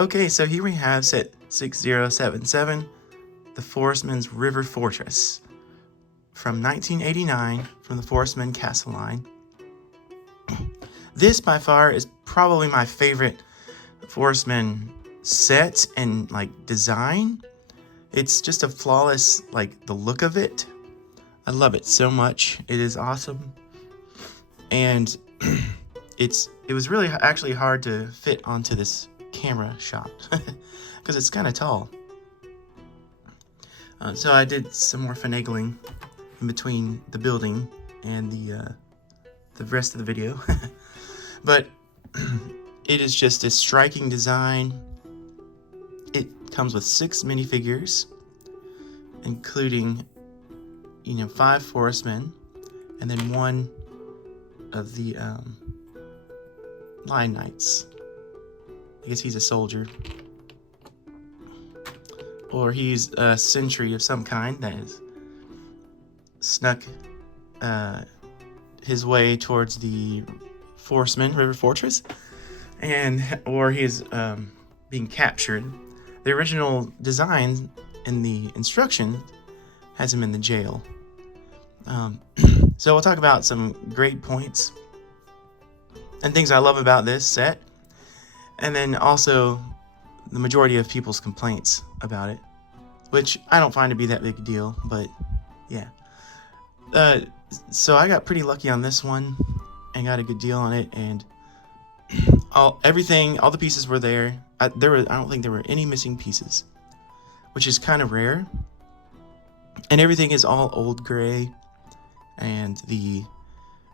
Okay, so here we have set 6077, the Forestmen's River Fortress from 1989 from the Forestmen Castle line. This by far is probably my favorite Forestmen set and like design. It's just a flawless, like the look of it. I love it so much. It is awesome. And it was really actually hard to fit onto this camera shot because it's kind of tall. So I did some more finagling in between the building and the rest of the video. But it is just a striking design. It comes with 6 minifigures, including 5 Forestmen, and then 1 of the Lion Knights. I guess he's a soldier, or he's a sentry of some kind that has snuck his way towards the Forestmen River Fortress, or he's being captured. The original design in the instruction has him in the jail. So we'll talk about some great points and things I love about this set, and then also the majority of people's complaints about it, which I don't find to be that big a deal, but yeah. So I got pretty lucky on this one and got a good deal on it, and all the pieces were there. I don't think there were any missing pieces, which is kind of rare. And everything is all old gray, and the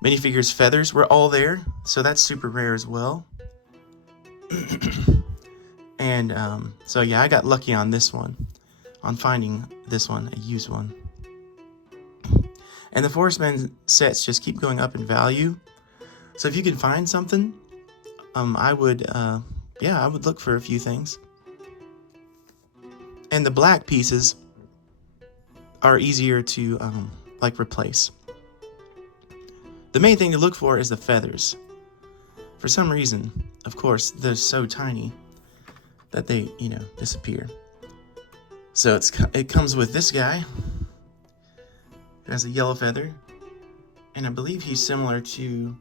minifigures feathers were all there, so that's super rare as well. And so yeah, I got lucky on this one, on finding this one, a used one. And the Forestmen sets just keep going up in value, so if you can find something, I would look for a few things. And the black pieces are easier to replace. The main thing to look for is the feathers. For some reason, of course, they're so tiny that they, disappear. So it comes with this guy who has a yellow feather, and I believe he's similar to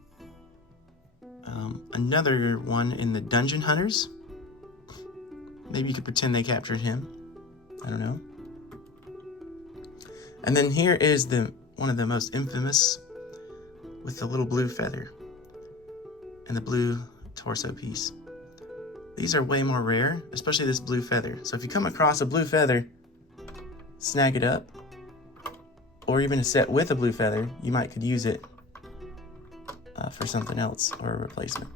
another one in the Dungeon Hunters. Maybe you could pretend they captured him. I don't know. And then here is one of the most infamous, with the little blue feather and the blue torso piece. These are way more rare, especially this blue feather. So if you come across a blue feather, snag it up. Or even a set with a blue feather, you could use it for something else or a replacement.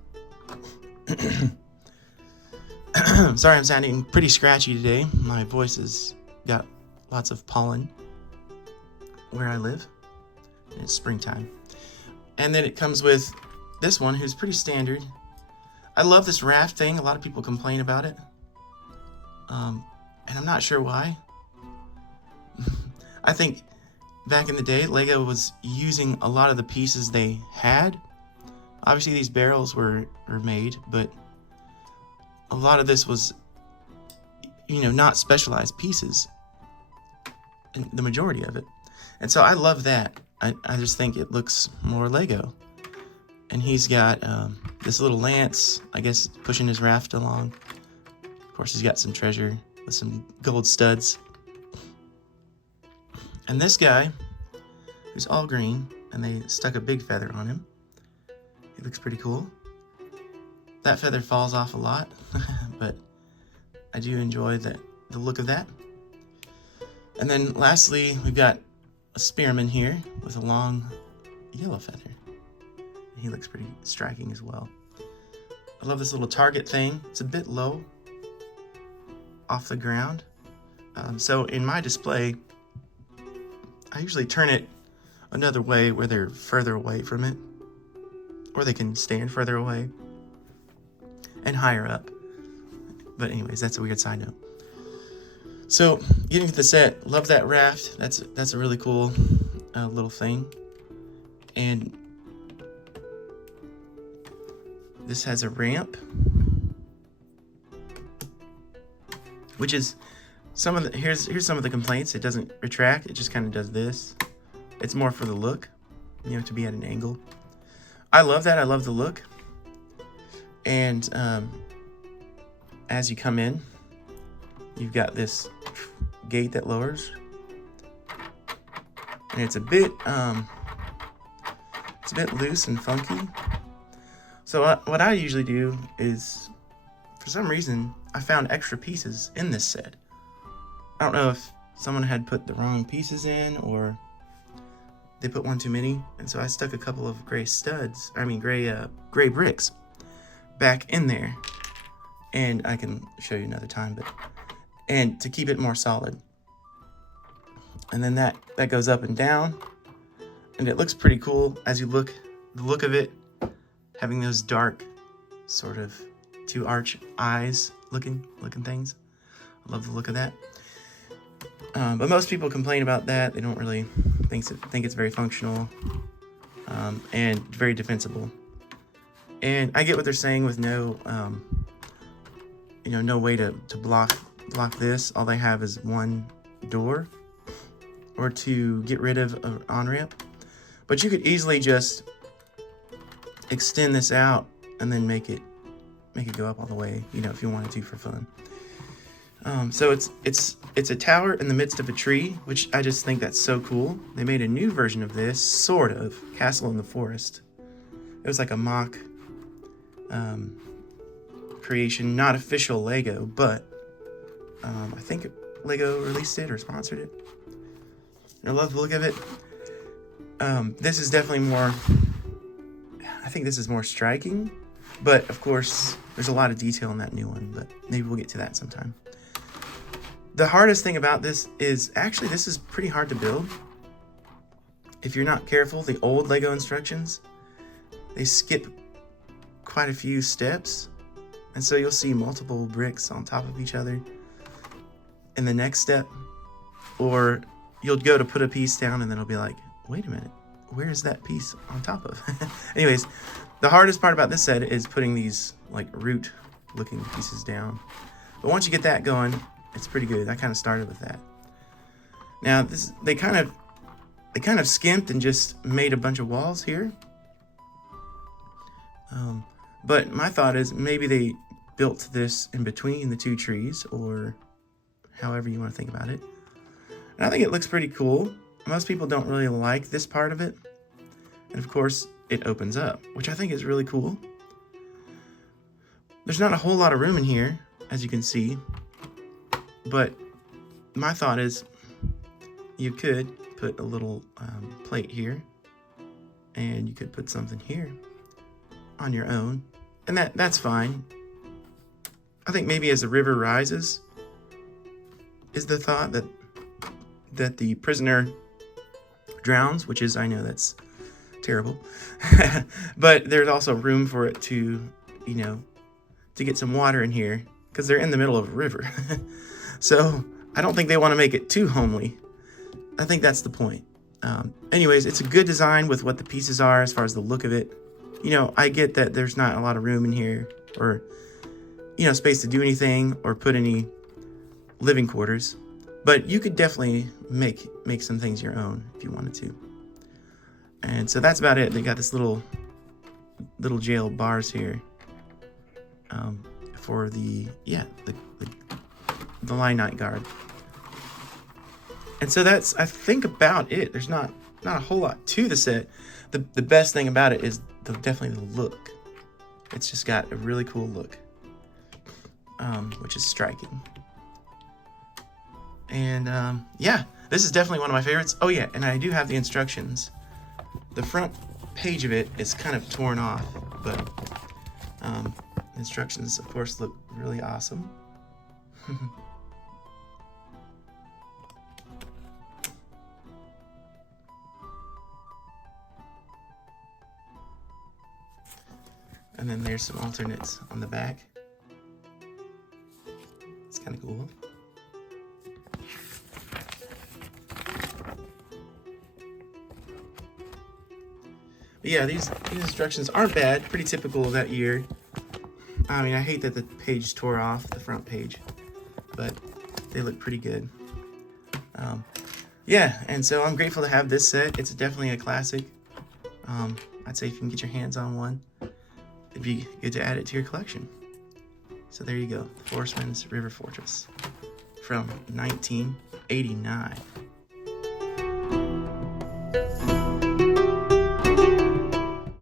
Sorry, I'm sounding pretty scratchy today. My voice has got lots of pollen where I live. It's springtime. And then it comes with this one, who's pretty standard. I love this raft thing. A lot of people complain about it. And I'm not sure why. I think back in the day, Lego was using a lot of the pieces they had. Obviously, these barrels were made, but a lot of this was, not specialized pieces. And the majority of it. And so I love that. I just think it looks more Lego. And he's got this little lance, I guess, pushing his raft along. Of course, he's got some treasure with some gold studs. And this guy, who's all green, and they stuck a big feather on him. He looks pretty cool. That feather falls off a lot, but I do enjoy the look of that. And then lastly, we've got a spearman here with a long yellow feather. He looks pretty striking as well. I love this little target thing. It's a bit low off the ground. So in my display, I usually turn it another way where they're further away from it, or they can stand further away and higher up. But anyways, that's a weird side note. So getting to the set, love that raft. That's a really cool little thing. And this has a ramp which is some of the, here's some of the complaints. It doesn't retract, it just kind of does this. It's more for the look, you know, to be at an angle. I love that. I love the look. And as you come in, you've got this gate that lowers, and it's a bit loose and funky. So what I usually do is, for some reason, I found extra pieces in this set. I don't know if someone had put the wrong pieces in or they put one too many, and so I stuck a couple of gray bricks back in there, and I can show you another time, and to keep it more solid. And then that goes up and down, and it looks pretty cool as you look. The look of it, having those dark, sort of two arch eyes looking things. I love the look of that. But most people complain about that. They don't really think it's very functional, and very defensible. And I get what they're saying with no, no way to block this. All they have is one door, or to get rid of an on-ramp. But you could easily just extend this out and then make it go up all the way, if you wanted to for fun. So it's a tower in the midst of a tree, which I just think that's so cool. They made a new version of this, sort of, Castle in the Forest. It was like a mock creation, not official Lego, but I think Lego released it or sponsored it. I love the look of it. This is definitely more, I think this is more striking, but of course there's a lot of detail in that new one, but maybe we'll get to that sometime. The hardest thing about this is, actually, this is pretty hard to build. If you're not careful, the old Lego instructions, they skip quite a few steps, and so you'll see multiple bricks on top of each other in the next step, or you'll go to put a piece down and then it'll be like, wait a minute, where is that piece on top of? Anyways, the hardest part about this set is putting these like root looking pieces down, but once you get that going, it's pretty good. I kind of started with that. Now they kind of skimped and just made a bunch of walls here. But my thought is maybe they built this in between the two trees, or however you want to think about it. And I think it looks pretty cool. Most people don't really like this part of it. And of course, it opens up, which I think is really cool. There's not a whole lot of room in here, as you can see. But my thought is you could put a little plate here, and you could put something here on your own, and that's fine. I think maybe as the river rises is the thought that the prisoner drowns, which is, I know that's terrible, but there's also room for it to get some water in here, because they're in the middle of a river. So I don't think they want to make it too homely. I think that's the point. Anyways, it's a good design with what the pieces are as far as the look of it. I get that there's not a lot of room in here, or space to do anything or put any living quarters, but you could definitely make some things your own if you wanted to. And so that's about it. They got this little jail bars here for the line night guard. And so that's, I think, about it. There's not a whole lot to the set. The best thing about it is definitely the look. It's just got a really cool look, which is striking. And yeah, this is definitely one of my favorites. Oh yeah, and I do have the instructions. The front page of it is kind of torn off, but instructions, of course, look really awesome. And then there's some alternates on the back. It's kind of cool. But yeah, these instructions aren't bad. Pretty typical of that year. I mean, I hate that the page tore off, the front page. But they look pretty good. Yeah, and so I'm grateful to have this set. It's definitely a classic. I'd say if you can get your hands on one, it'd be good to add it to your collection. So there you go, Forestmen's River Fortress from 1989.